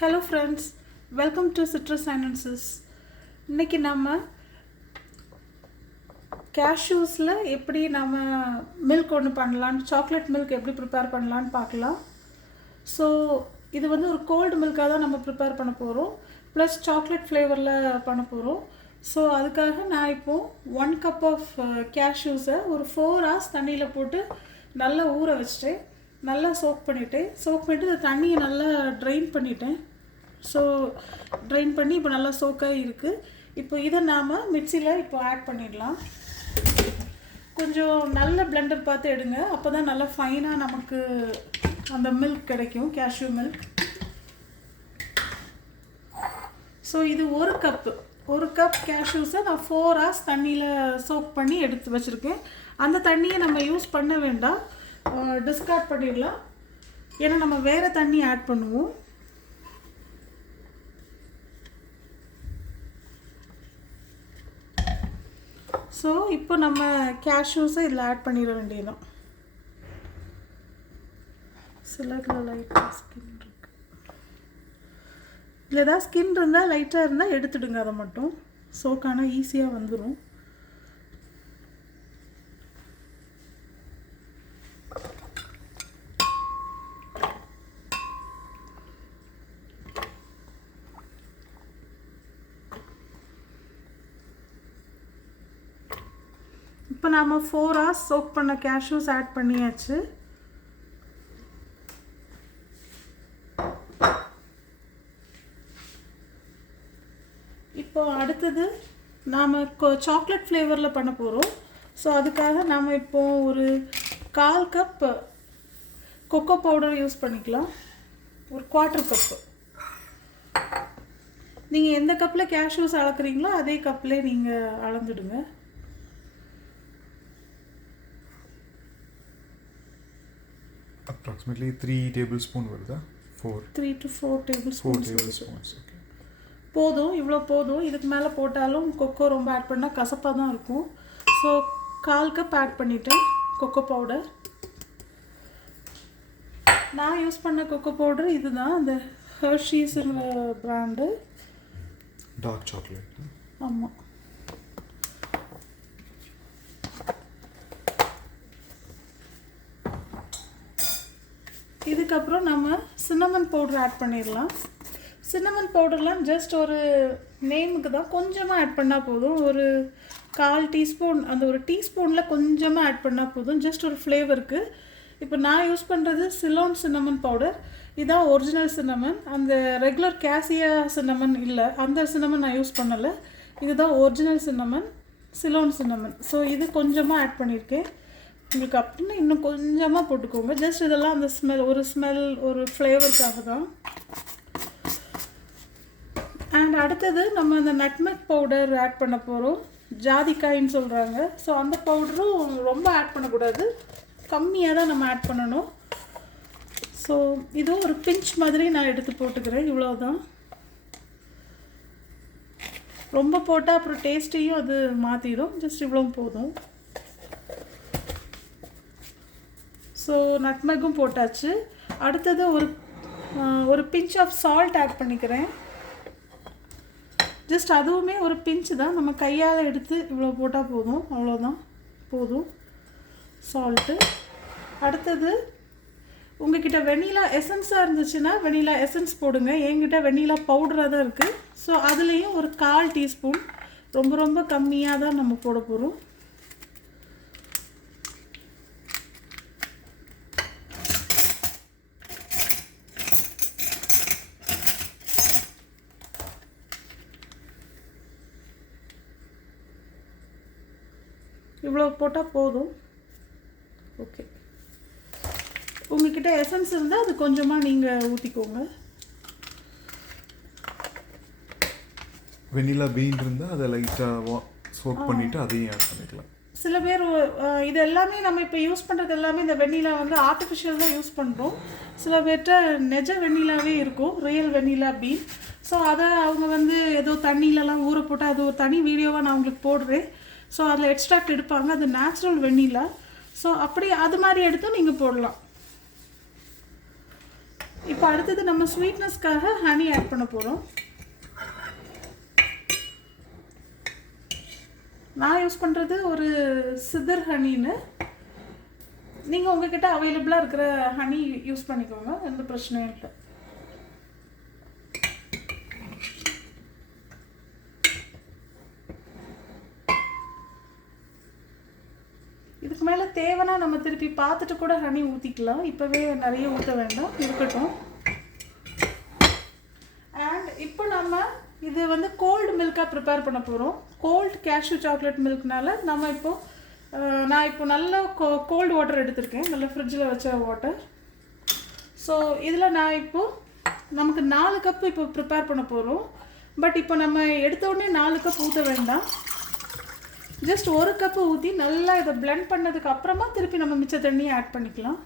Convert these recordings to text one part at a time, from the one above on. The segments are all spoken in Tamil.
Hello friends, welcome to citrus sinensis. இன்றைக்கி நம்ம கேஷ்யூஸில் எப்படி நம்ம மில்க் ஒன்று பண்ணலான்னு, சாக்லேட் மில்க் எப்படி ப்ரிப்பேர் பண்ணலான்னு பார்க்கலாம். ஸோ இது வந்து ஒரு கோல்டு மில்காக தான் நம்ம ப்ரிப்பேர் பண்ண போகிறோம், ப்ளஸ் சாக்லேட் ஃப்ளேவரில் பண்ண போகிறோம். ஸோ அதுக்காக நான் இப்போது 1 கப் ஆஃப் கேஷ்யூஸை ஒரு 4 hours தண்ணியில் போட்டு நல்லா ஊற வச்சுட்டேன். நல்லா சோக் பண்ணிவிட்டு இந்த தண்ணியை நல்லா ட்ரெயின் பண்ணிட்டேன். ஸோ ட்ரெயின் பண்ணி இப்போ நல்லா சோக்காக இருக்குது. இப்போ இதை நாம் மிக்சியில் இப்போ ஆட் பண்ணிடலாம். கொஞ்சம் நல்ல பிளெண்டர் பார்த்து எடுங்க, அப்போ தான் நல்லா ஃபைனாக நமக்கு அந்த மில்க் கிடைக்கும், கேஷ்யூ மில்க். ஸோ இது ஒரு கப் கேஷ்யூஸை நான் 4 hours தண்ணியில் சோக் பண்ணி எடுத்து வச்சுருக்கேன். அந்த தண்ணியை நம்ம யூஸ் பண்ண வேண்டாம், டிஸ்கார்ட் பண்ணிடலாம். ஏன்னா நம்ம வேறு தண்ணி ஆட் பண்ணுவோம். ஸோ இப்போ நம்ம கேஷ்யூஸை இதில் ஆட் பண்ணிட வேண்டியதுதான். சிலரில் லைட்டாக ஸ்கின் இருக்குது, இல்லை ஏதாவது ஸ்கின் இருந்தால் லைட்டாக இருந்தால் எடுத்துடுங்க, அதை மட்டும் சோக்கானா ஈஸியாக வந்துடும். இப்போ நாம் 4 hours சோக் பண்ண கேஷ்யூஸ் ஆட் பண்ணியாச்சு. இப்போ அடுத்தது நாம் சாக்லேட் ஃப்ளேவரில் பண்ண போகிறோம். ஸோ அதுக்காக நாம் இப்போது ஒரு 1/4 கப் கொக்கோ பவுடர் யூஸ் பண்ணிக்கலாம், ஒரு 1/4 கப்பு. நீங்கள் எந்த கப்பில் கேஷ்யூஸ் அளக்குறீங்களோ அதே கப்பில் நீங்கள் அளந்துடுங்க. Approximately 3 tablespoons வருதா? 3 to 4 tablespoons. Okay. போதும், இவ்வளோ போதும். இதுக்கு மேலே போட்டாலும் கொக்கோ ரொம்ப ஆட் பண்ணால் கசப்பாக தான் இருக்கும். ஸோ 1/4 கப் ஆட் பண்ணிவிட்டேன் கொக்கோ பவுடர். நான் யூஸ் பண்ண கொக்கோ பவுடர் இதுதான், இந்த ஹெர்ஷீஸுங்கிற பிராண்டு டார்க் சாக்லேட். ஆமாம். இதுக்கப்புறம் நம்ம சின்னமன் பவுடர் ஆட் பண்ணிடலாம். சின்னமன் பவுடர்லாம் ஜஸ்ட் ஒரு நேமுக்கு தான், கொஞ்சமாக ஆட் பண்ணால் போதும். ஒரு 1/4 டீஸ்பூன், அந்த ஒரு டீஸ்பூனில் கொஞ்சமாக ஆட் பண்ணால் போதும், ஜஸ்ட் ஒரு ஃப்ளேவருக்கு. இப்போ நான் யூஸ் பண்ணுறது சிலோன் சின்னமன் பவுடர். இதுதான் ஒரிஜினல் சின்னமன், அந்த ரெகுலர் கேசியா சின்னமன் இல்லை, அந்த சின்னமன் நான் யூஸ் பண்ணலை. இதுதான் original cinnamon, Ceylon cinnamon. So இது கொஞ்சமாக ஆட் பண்ணியிருக்கேன். உங்களுக்கு அப்படின்னு இன்னும் கொஞ்சமாக போட்டுக்கோங்க, ஜஸ்ட் இதெல்லாம் அந்த ஸ்மெல் ஒரு ஃப்ளேவருக்காக தான். அண்ட் அடுத்தது நம்ம அந்த நட்மெக் பவுடர் ஆட் பண்ண போகிறோம், ஜாதிக்காயின்னு சொல்கிறாங்க. ஸோ அந்த பவுடரும் ரொம்ப ஆட் பண்ணக்கூடாது, கம்மியாக தான் நம்ம ஆட் பண்ணணும். ஸோ இதுவும் ஒரு பிஞ்ச் மாதிரி நான் எடுத்து போட்டுக்கிறேன், இவ்வளோதான். ரொம்ப போட்டால் அப்புறம் டேஸ்ட்டையும் அது மாற்றிடும், ஜஸ்ட் இவ்வளோ போதும். ஸோ நட்மெக்கும் போட்டாச்சு. அடுத்தது ஒரு பிஞ்ச் ஆஃப் சால்ட் ஆட் பண்ணிக்கிறேன். ஜஸ்ட் அதுவுமே ஒரு பிஞ்சு தான், நம்ம கையால் எடுத்து இவ்வளோ போட்டால் போதும், அவ்வளோதான் போதும் சால்ட்டு. அடுத்தது உங்ககிட்ட வெண்ணிலா எசன்ஸாக இருந்துச்சுன்னா வெண்ணிலா எசன்ஸ் போடுங்க. என்கிட்ட வெண்ணிலா பவுடராக தான் இருக்குது. ஸோ அதுலேயும் ஒரு 1/4 டீஸ்பூன், ரொம்ப ரொம்ப கம்மியாக தான் நம்ம போட போகிறோம். இவ்வளோ போட்டால் போதும். ஓகே, உங்ககிட்ட எசன்ஸ் இருந்தால் அது கொஞ்சமாக நீங்கள் ஊற்றிக்கோங்க. வெனிலா பீன் இருந்தால் அதை லைட்டாக சோக் பண்ணிவிட்டு அதையும் ஆட் பண்ணிக்கலாம். சில பேர் இது எல்லாமே நம்ம இப்போ யூஸ் பண்ணுறது எல்லாமே இந்த வெண்ணிலா வந்து ஆர்டிஃபிஷியல் தான் யூஸ் பண்ணுறோம். சில பேர்கிட்ட நெஜ வெண்ணிலாவே இருக்கும், ரியல் வெண்ணிலா பீன். ஸோ அதை அவங்க வந்து ஏதோ தண்ணியிலலாம் ஊற போட்டு, அது ஒரு தனி வீடியோவாக நான் உங்களுக்கு போடுறேன். ஸோ அதில் எக்ஸ்ட்ராக்ட் எடுப்பாங்க, அது நேச்சுரல் வெண்ணிலா. ஸோ அப்படி அது மாதிரி எடுத்தும் நீங்கள் போடலாம். இப்போ அடுத்தது நம்ம ஸ்வீட்னஸ்க்காக ஹனி ஆட் பண்ண போகிறோம். நான் யூஸ் பண்ணுறது ஒரு சிதர் ஹனின்னு. நீங்கள் உங்ககிட்ட அவைலபிளாக இருக்கிற ஹனி யூஸ் பண்ணிக்கோங்க, எந்த பிரச்சனையும் இல்லை. இதுக்கு மேலே தேவைன்னா நம்ம திருப்பி பார்த்துட்டு கூட ஹனி ஊற்றிக்கலாம். இப்போவே நிறைய ஊற்ற வேண்டாம், இருக்கட்டும். அண்ட் இப்போ நம்ம இது வந்து கோல்டு மில்காக ப்ரிப்பேர் பண்ண போகிறோம். கோல்டு கேஷ்யூ சாக்லேட் மில்க்னால நம்ம நான் இப்போ நல்ல கோல்டு வாட்டர் எடுத்திருக்கேன், நல்ல ஃப்ரிட்ஜில் வச்ச வாட்டர். ஸோ இதில் நான் நமக்கு 4 கப்பு இப்போ ப்ரிப்பேர் பண்ண போகிறோம். பட் இப்போ நம்ம எடுத்த உடனே 4 கப் ஊற்ற வேண்டாம். ஜஸ்ட் 1 கப்பு ஊற்றி நல்லா இதை பிளெண்ட் பண்ணதுக்கு அப்புறமா திருப்பி நம்ம மிச்ச தண்ணியை ஆட் பண்ணிக்கலாம்.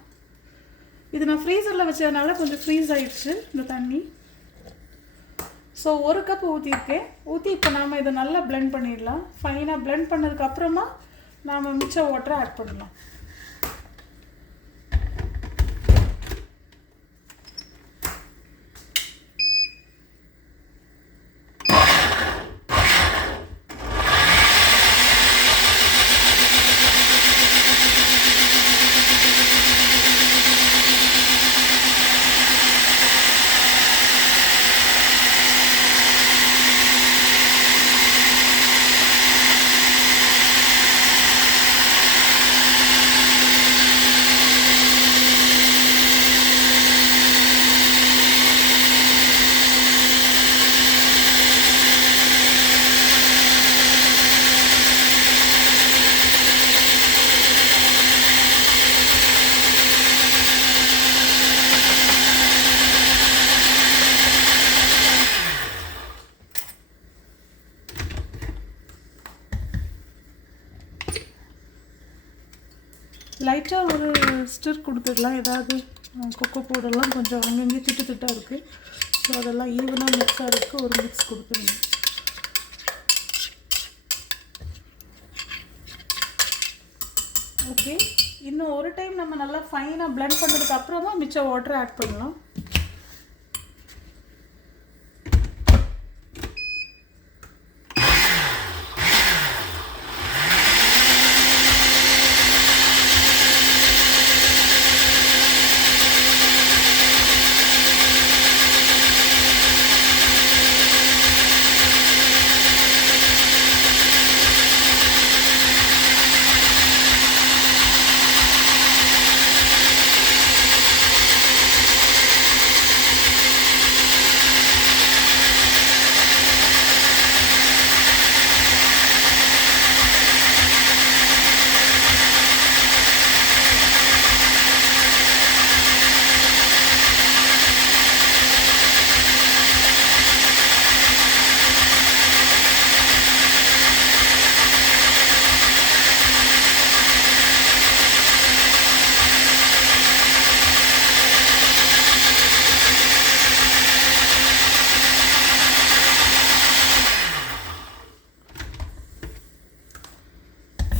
இது நான் ஃப்ரீசரில் வச்சதுனால கொஞ்சம் ஃப்ரீஸ் ஆகிடுச்சு இந்த தண்ணி. ஸோ 1 கப்பு ஊற்றிருக்கேன். ஊற்றி இப்போ நாம் இதை நல்லா பிளெண்ட் பண்ணிடலாம். ஃபைனாக பிளெண்ட் பண்ணதுக்கப்புறமா நாம் மிச்ச வாட்டரை ஆட் பண்ணலாம். லைட்டாக ஒரு ஸ்டிர் கொடுத்துடலாம். ஏதாவது கொக்கோ பவுடர்லாம் கொஞ்சம் அங்கங்கே திட்டாக இருக்குது. ஸோ அதெல்லாம் ஈவனாக மிக்ஸாக இருக்குது, ஒரு மிக்ஸ் கொடுத்துருங்க. ஓகே, இன்னும் ஒரு டைம் நம்ம நல்லா ஃபைனாக பிளெண்ட் பண்ணதுக்கு அப்புறமா மிச்ச வாட்டரை ஆட் பண்ணலாம்.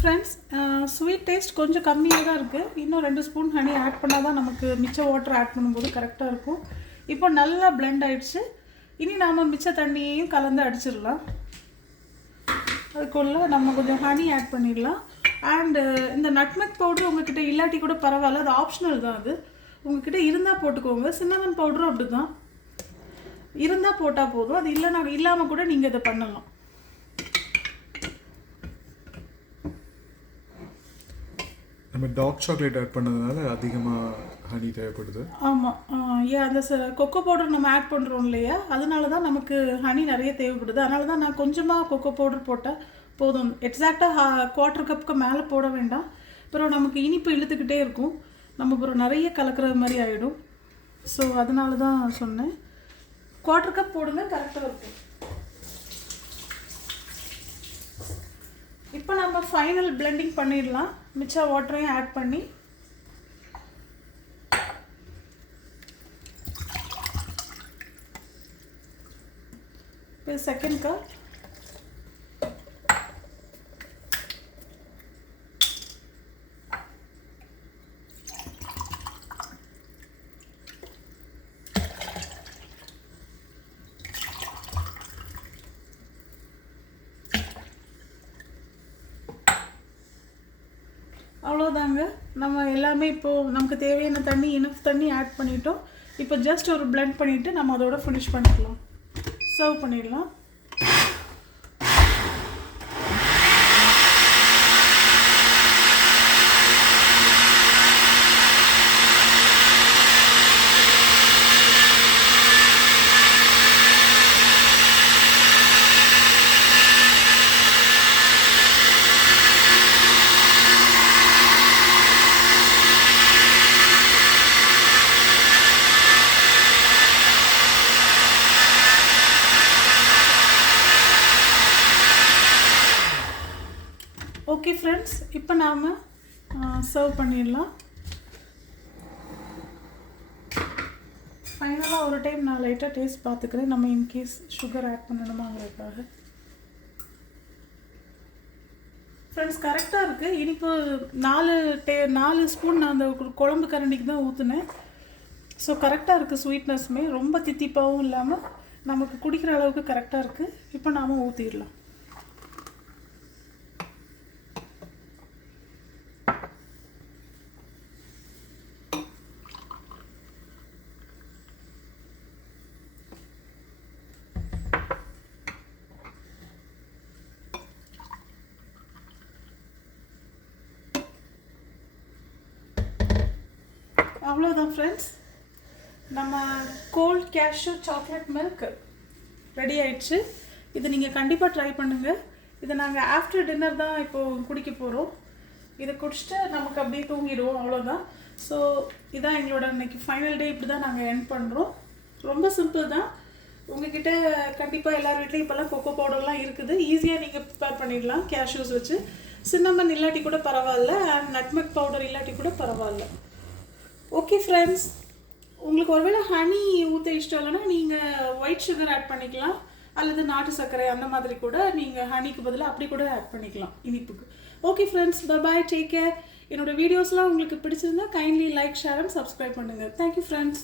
ஃப்ரெண்ட்ஸ், ஸ்வீட் டேஸ்ட் கொஞ்சம் கம்மியாக தான் இருக்குது. இன்னும் 2 ஸ்பூன் ஹனி ஆட் பண்ணால் தான் நமக்கு மிச்ச வாட்டர் ஆட் பண்ணும்போது கரெக்டாக இருக்கும். இப்போ நல்லா பிளெண்ட் ஆகிடுச்சு. இனி நாம் மிச்ச தண்ணியையும் கலந்து அடிச்சிடலாம். அதுக்குள்ளே நம்ம கொஞ்சம் ஹனி ஆட் பண்ணிடலாம். அண்டு இந்த நட்மெக் பவுட்ரு உங்கள்கிட்ட இல்லாட்டி கூட பரவாயில்ல, அது ஆப்ஷனல் தான். அது உங்கள்கிட்ட இருந்தால் போட்டுக்கோங்க. சின்னமன் பவுடரும் அப்படி தான், இருந்தால் போட்டால் போதும். அது இல்லைனா இல்லாமல் கூட நீங்கள் இதை பண்ணலாம். நம்ம டார்க் சாக்லேட் ஆட் பண்ணதுனால அதிகமாக ஹனி தேவைப்படுது. ஆமாம், ஏன் அந்த கொக்கோ பவுடர் நம்ம ஆட் பண்ணுறோம் இல்லையா, அதனால தான் நமக்கு ஹனி நிறைய தேவைப்படுது. அதனால தான் நான் கொஞ்சமாக கொக்கோ பவுடர் போட்டால் போதும். எக்ஸாக்டாக 1/4 கப்புக்கு மேலே போட வேண்டாம். அப்புறம் நமக்கு இனிப்பு இழுத்துக்கிட்டே இருக்கும், நம்ம அப்புறம் நிறைய கலக்கிற மாதிரி ஆகிடும். ஸோ அதனால தான் சொன்னேன், 1/4 கப் போடுங்க, கரெக்டாக இருக்கும். இப்போ நம்ம ஃபைனல் பிளெண்டிங் பண்ணிடலாம். மிச்ச வாட்டரையும் ஆட் பண்ணி செகண்ட் கப். அவ்வளோதாங்க. நம்ம எல்லாமே இப்போது நமக்கு தேவையான தண்ணி இனஃப் தண்ணி ஆட் பண்ணிட்டோம். இப்போ ஜஸ்ட் ஒரு blend பண்ணிவிட்டு நம்ம அதோட ஃபினிஷ் பண்ணிக்கலாம். சர்வ் பண்ணிடலாம். ஓகே ஃப்ரெண்ட்ஸ், இப்போ நாம் சர்வ் பண்ணிடலாம். ஃபைனலாக ஒரு டைம் நான் லைட்டாக டேஸ்ட் பார்த்துக்கிறேன், நம்ம இன்கேஸ் சுகர் ஆட் பண்ணணுமாங்கிறதுக்காக. ஃப்ரெண்ட்ஸ் கரெக்டாக இருக்குது. இனிப்பு 4 ஸ்பூன் நான் அந்த குழம்பு கரண்டிக்கு தான் ஊற்றுனேன். ஸோ கரெக்டாக இருக்குது. ஸ்வீட்னஸ்மே ரொம்ப தித்திப்பாகவும் இல்லாமல் நமக்கு குடிக்கிற அளவுக்கு கரெக்டாக இருக்குது. இப்போ நாம் ஊற்றிடலாம். அவ்வளோதான் ஃப்ரெண்ட்ஸ், நம்ம gold cashew chocolate milk ready ஆயிடுச்சு. இது நீங்கள் கண்டிப்பாக ட்ரை பண்ணுங்கள். இதை நாங்கள் ஆஃப்டர் டின்னர் தான் இப்போது குடிக்க போகிறோம். இதை குடிச்சிட்டு நமக்கு அப்படியே தூங்கிடுவோம், அவ்வளோதான். ஸோ இதான் எங்களோட இன்னைக்கு ஃபைனல் டே. இப்படி தான் நாங்கள் எண்ட் பண்ணுறோம். ரொம்ப சிம்பிள் தான். உங்ககிட்ட கண்டிப்பாக எல்லார் வீட்லேயும் இப்போல்லாம் கொக்கோ பவுடர்லாம் இருக்குது. ஈஸியாக நீங்கள் ப்ரிப்பேர் பண்ணிடலாம் கேஷ்யூஸ் வச்சு. சின்னமன் இல்லாட்டி கூட பரவாயில்ல, அண்ட் நட்மெக் பவுடர் இல்லாட்டி கூட பரவாயில்ல. ஓகே ஃப்ரெண்ட்ஸ், உங்களுக்கு ஒருவேளை ஹனி ஊற்ற இஷ்டம் இல்லைன்னா நீங்கள் ஒயிட் சுகர் ஆட் பண்ணிக்கலாம், அல்லது நாட்டு சர்க்கரை அந்த மாதிரி கூட நீங்கள் ஹனிக்கு பதிலாக அப்படி கூட ஆட் பண்ணிக்கலாம் இனிப்புக்கு. Okay friends, bye, take care. என்னோடய வீடியோஸ்லாம் உங்களுக்கு பிடிச்சிருந்தா kindly like, share and subscribe பண்ணுங்கள். Thank you friends.